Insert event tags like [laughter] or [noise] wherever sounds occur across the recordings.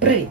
Привіт!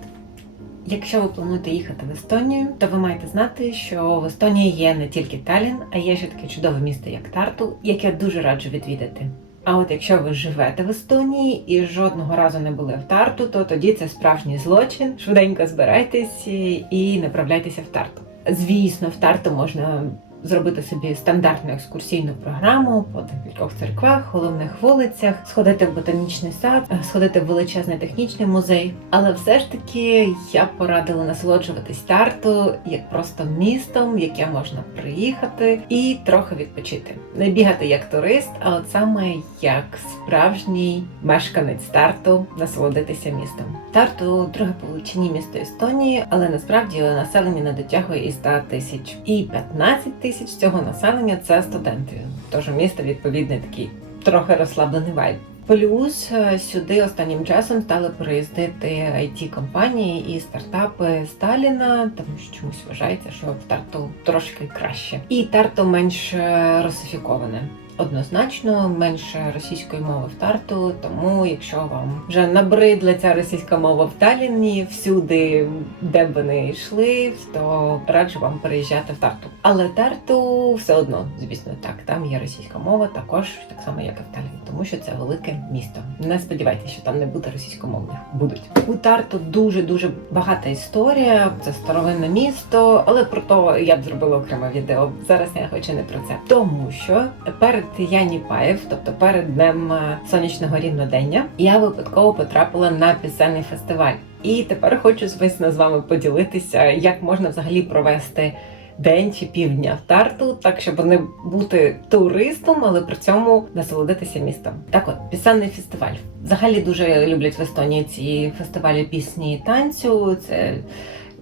Якщо ви плануєте їхати в Естонію, то ви маєте знати, що в Естонії є не тільки Талін, а є ще таке чудове місто, як Тарту, яке дуже раджу відвідати. А от якщо ви живете в Естонії і жодного разу не були в Тарту, то тоді це справжній злочин. Швиденько збирайтесь і направляйтеся в Тарту. Звісно, в Тарту можна зробити собі стандартну екскурсійну програму по декількох церквах, головних вулицях, сходити в ботанічний сад, е, сходити в величезний технічний музей. Але все ж таки я порадила насолоджуватись Тарту як просто містом, в яке можна приїхати і трохи відпочити. Не бігати як турист, а от саме як справжній мешканець Тарту насолодитися містом. Тарту друге по місто Естонії, але насправді населення не дотягує і 100 тисяч. І 15 тисяч цього населення це студенти. Тож місто відповідний такий трохи розслаблений вайб. Плюс е, сюди останнім часом стали приїздити it компанії і стартапи Сталіна, тому що чомусь вважається, що в Тарту трошки краще, і Тарту менш е, русифіковане. Однозначно менше російської мови в Тарту, тому якщо вам вже набридла ця російська мова в Таліні, всюди, де б ви не йшли, то раджу вам переїжджати в Тарту. Але Тарту все одно, звісно, так, там є російська мова, також так само, як і в Таліні, тому що це велике місто. Не сподівайтеся, що там не буде російськомовних. Будуть у Тарту дуже дуже багата історія. Це старовинне місто, але про то я б зробила окреме відео. Зараз я хочу не про це, тому що перед Яні Паєв, тобто перед днем е, сонячного рівнодення, я випадково потрапила на пісенний фестиваль. І тепер хочу звісно з вами поділитися, як можна взагалі провести день чи півдня в тарту, так щоб не бути туристом, але при цьому насолодитися містом. Так от пісенний фестиваль. Взагалі дуже люблять в Естонії ці фестивалі пісні і танцю. Це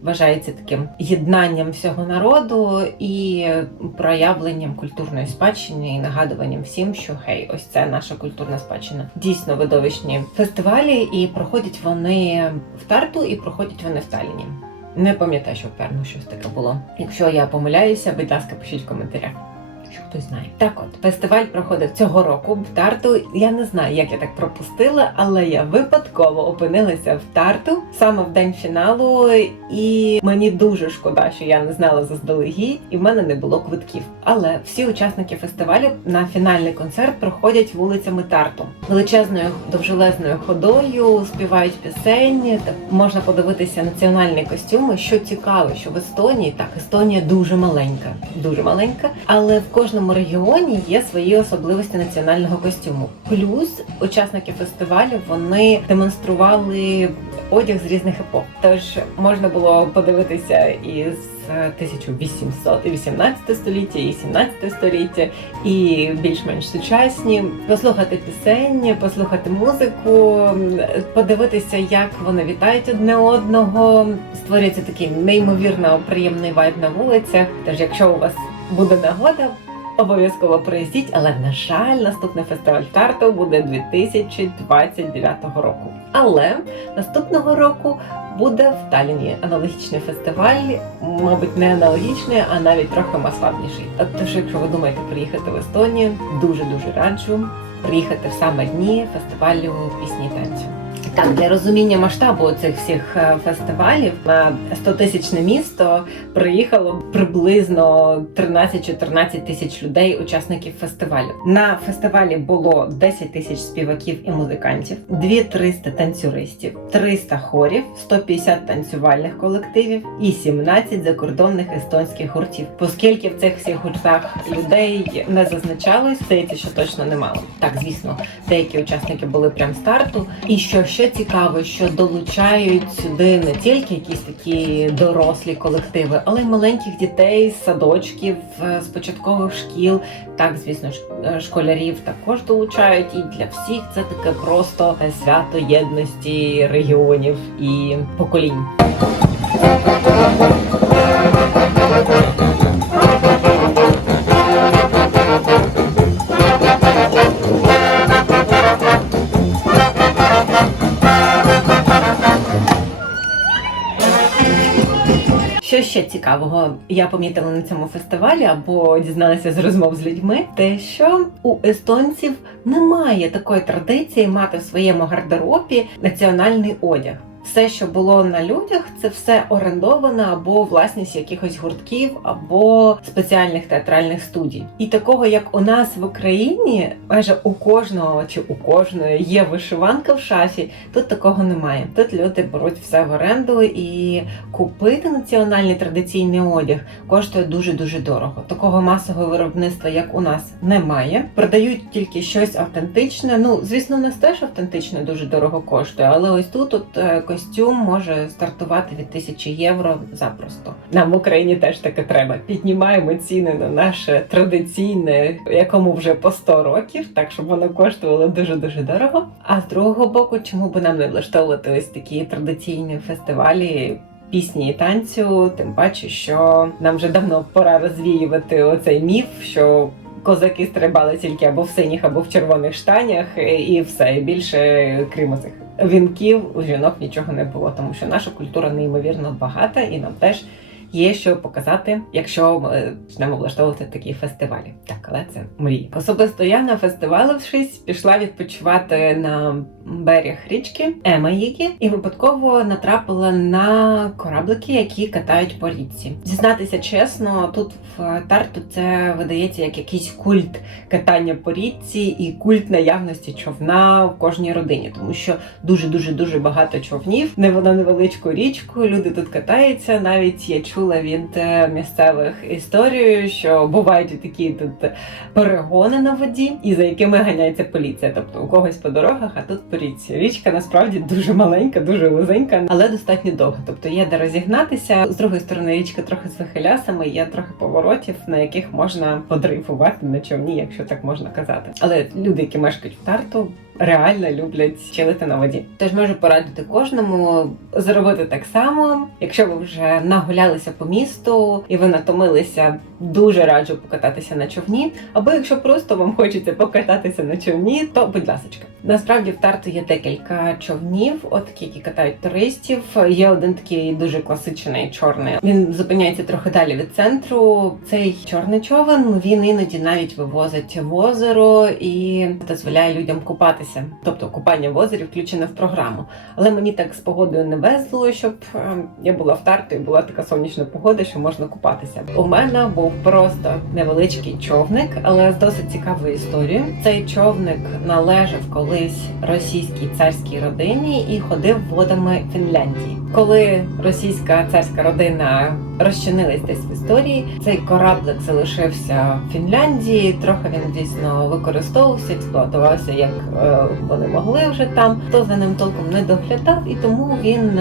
вважається таким єднанням всього народу і проявленням культурної спадщини і нагадуванням всім, що хей, ось це наша культурна спадщина. Дійсно видовищні фестивалі, і проходять вони в Тарту, і проходять вони в Таліні. Не пам'ятаю, що певно щось таке було. Якщо я помиляюся, будь ласка, пишіть в коментарях. Якщо хтось знає. Так от, фестиваль проходив цього року в Тарту. Я не знаю, як я так пропустила, але я випадково опинилася в Тарту саме в день фіналу, і мені дуже шкода, що я не знала заздалегідь, і в мене не було квитків. Але всі учасники фестивалю на фінальний концерт проходять вулицями Тарту величезною довжелезною ходою, співають пісень. Можна подивитися національні костюми. Що цікаво, що в Естонії так Естонія дуже маленька, дуже маленька, але в кожному регіоні є свої особливості національного костюму. Плюс учасники фестивалю вони демонстрували одяг з різних епох. Тож можна було подивитися із 1800 і 18 століття, і 17 століття, і більш-менш сучасні, послухати пісень, послухати музику, подивитися, як вони вітають одне одного. Створюється такий неймовірно приємний вайб на вулицях. Тож, якщо у вас буде нагода. Обов'язково приїздіть, але на жаль, наступний фестиваль Тарту буде 2029 року. Але наступного року буде в Таліні аналогічний фестиваль, мабуть, не аналогічний, а навіть трохи масштабніший. Тож, якщо ви думаєте приїхати в Естонію, дуже дуже раджу приїхати в саме дні фестивалю пісні і танцю. Так, для розуміння масштабу цих всіх е, фестивалів на 100-тисячне місто приїхало приблизно 13-14 тисяч людей, учасників фестивалю. На фестивалі було 10 тисяч співаків і музикантів, 2-300 танцюристів, 300 хорів, 150 танцювальних колективів і 17 закордонних естонських гуртів. Оскільки в цих всіх гуртах людей не зазначалось, здається, що точно немало. Так, звісно, деякі учасники були прям старту. І що ще цікаво, що долучають сюди не тільки якісь такі дорослі колективи, але й маленьких дітей з садочків, е, з початкових шкіл. Так, звісно, е, школярів також долучають. І для всіх це таке просто свято єдності регіонів і поколінь. Цікавого я помітила на цьому фестивалі або дізналася з розмов з людьми, те, що у естонців немає такої традиції мати в своєму гардеробі національний одяг. Все, що було на людях, це все орендовано або власність якихось гуртків, або спеціальних театральних студій. І такого, як у нас в Україні, майже у кожного чи у кожної є вишиванка в шафі. Тут такого немає. Тут люди беруть все в оренду і купити національний традиційний одяг коштує дуже дуже дорого. Такого масового виробництва, як у нас, немає. Продають тільки щось автентичне. Ну, звісно, у нас теж автентичне дуже дорого коштує, але ось тут от, е, костюм може стартувати від тисячі євро запросто. Нам в Україні теж таке треба. Піднімаємо ціни на наше традиційне, якому вже по 100 років, так щоб воно коштувало дуже дуже дорого. А з другого боку, чому би нам не влаштовувати ось такі традиційні фестивалі? Пісні і танцю, тим паче, що нам вже давно пора розвіювати оцей міф, що козаки стрибали тільки або в синіх, або в червоних штанях, і все і більше крім цих вінків у жінок нічого не було, тому що наша культура неймовірно багата, і нам теж є що показати, якщо ми почнемо влаштовувати такі фестивалі. Так, але це мрії. Особисто я на фестивалившись, пішла відпочивати на берег річки Емаїкі і випадково натрапила на кораблики, які катають по річці. Зізнатися чесно, тут в Тарту це видається як якийсь культ катання по річці і культ наявності човна в кожній родині, тому що дуже дуже дуже багато човнів. Не на невеличку річку. Люди тут катаються. Навіть я чула від місцевих історію, що бувають такі тут перегони на воді, і за якими ганяється поліція. Тобто у когось по дорогах, а тут по річці. Річка насправді дуже маленька, дуже вузенька, але достатньо довга. Тобто є де розігнатися. З другої сторони, річка трохи з вихилясами, є трохи поворотів, на яких можна подрейфувати на човні, якщо так можна казати. Але люди, які мешкають в Тарту, реально люблять чилити на воді. Тож можу порадити кожному зробити так само. Якщо ви вже нагулялися по місту і ви натомилися, дуже раджу покататися на човні. Або якщо просто вам хочеться покататися на човні, то будь ласочка. Насправді в Тарту є декілька човнів, от які катають туристів. Є один такий дуже класичний чорний. Він зупиняється трохи далі від центру. Цей чорний човен він іноді навіть вивозить в озеро і дозволяє людям купатися. Тобто купання в озері включене в програму. Але мені так з погодою не везло, щоб е, я була в Тарту і була така сонячна погода, що можна купатися. У мене був просто невеличкий човник, але з досить цікавою історією. Цей човник належав колись російській царській родині і ходив водами Фінляндії. Коли російська царська родина розчинилась десь в історії, цей кораблик залишився в Фінляндії. Трохи він дійсно використовувався, експлуатувався як е, вони могли вже там. Хто за ним толком не доглядав, і тому він.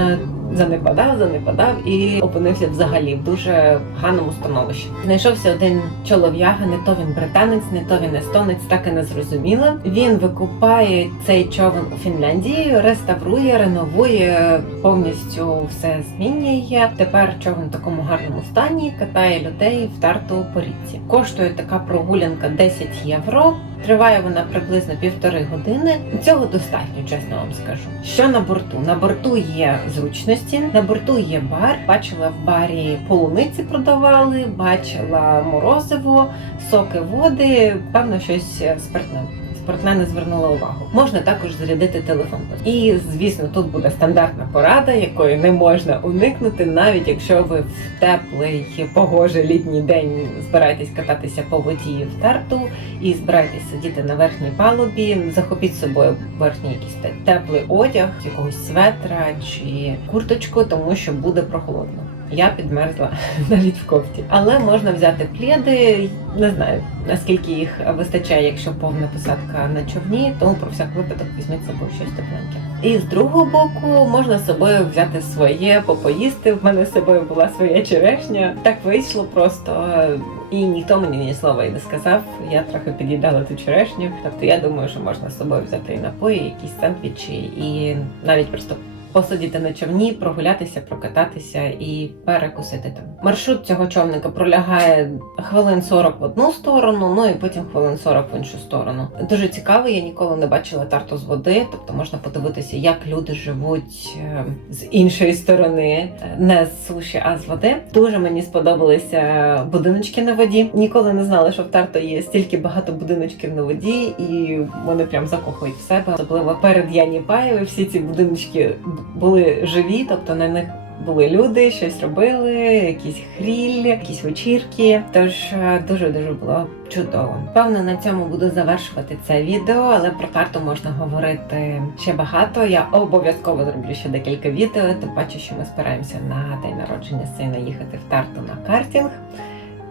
Занепадав, занепадав і опинився взагалі в дуже ганому становищі. Знайшовся один чолов'яга, не то він британець, не то він естонець, так і не зрозуміло. Він викупає цей човен у Фінляндії, реставрує, реновує, повністю все змінює. Тепер човен в такому гарному стані катає людей в тарту по річці. Коштує така прогулянка 10 євро. Триває вона приблизно півтори години. Цього достатньо, чесно вам скажу. Що на борту? На борту є зручності, на борту є бар. Бачила в барі полуниці продавали, бачила морозиво, соки води, певно, щось спиртне. Спиртне не звернула увагу. Можна також зарядити телефон. І звісно, тут буде стандартна порада, якої не можна уникнути, навіть якщо ви в теплий погожий літній день збираєтесь кататися по воді в тарту і збираєтесь сидіти на верхній палубі. Захопіть з собою верхній якийсь теплий одяг, якогось светра чи курточку, тому що буде прохолодно. Я підмерзла [laughs] навіть в кофті, але можна взяти пледи. Не знаю наскільки їх вистачає, якщо повна посадка на човні, тому про всяк випадок візьміть з собою щось тепленьке. І з другого боку можна з собою взяти своє, попоїсти. В мене з собою була своя черешня. Так вийшло просто. І ніхто мені ні слова і не сказав. Я трохи під'їдала ту черешню. Тобто я думаю, що можна з собою взяти і напої, якісь сендвічі, і навіть просто посидіти на човні, прогулятися, прокататися і перекусити там. Маршрут цього човника пролягає хвилин 40 в одну сторону, ну і потім хвилин 40 в іншу сторону. Дуже цікаво, я ніколи не бачила тарту з води, тобто можна подивитися, як люди живуть е, з іншої сторони, не з суші, а з води. Дуже мені сподобалися будиночки на воді. Ніколи не знала, що в Тарто є стільки багато будиночків на воді, і вони прям закохують в себе. Особливо перед Яні Паєві всі ці будиночки були живі, тобто на них були люди, щось робили, якісь хріль, якісь вечірки. Тож дуже дуже було чудово. Певно, на цьому буду завершувати це відео, але про тарту можна говорити ще багато. Я обов'язково зроблю ще декілька відео. Тим паче, що ми спираємося на день народження сина їхати в тарту на картинг.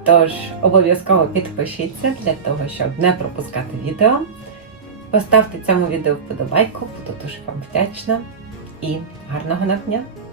Тож обов'язково підпишіться для того, щоб не пропускати відео. Поставте цьому відео вподобайку, буду дуже вам вдячна і гарного нам!